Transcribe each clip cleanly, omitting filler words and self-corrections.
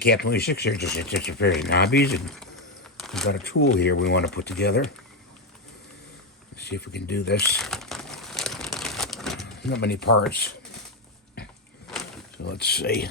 Cat 26 here, just a pair of knobbies, and we've got a tool here we want to put together. Let's see if we can do this. Not many parts. So let's see.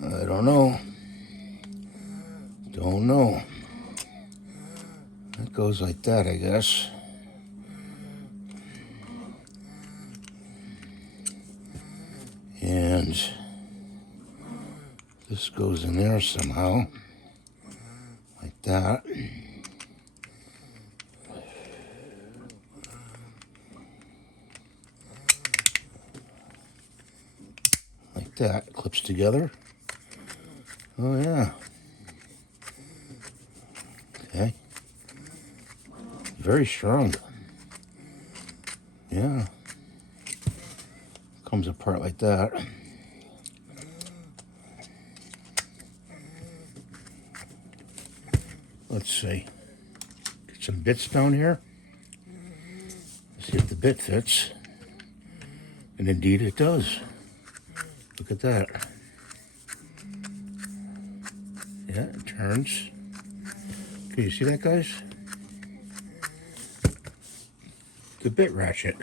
I don't know. Don't know. It goes like that, I guess. And this goes in there somehow. Like that. Like that. Clips together. Oh, yeah. Okay. Very strong. Yeah. Comes apart like that. Let's see. Get some bits down here. See if the bit fits. And indeed it does. Look at that. Yeah, it turns. Can you see that, guys? The bit ratchet.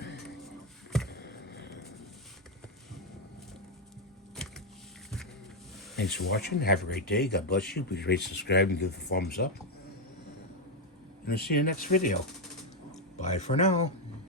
Thanks for watching. Have a great day. God bless you. Please rate, subscribe, and give a thumbs up. And I'll see you in the next video. Bye for now.